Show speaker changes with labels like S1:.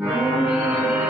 S1: Amen.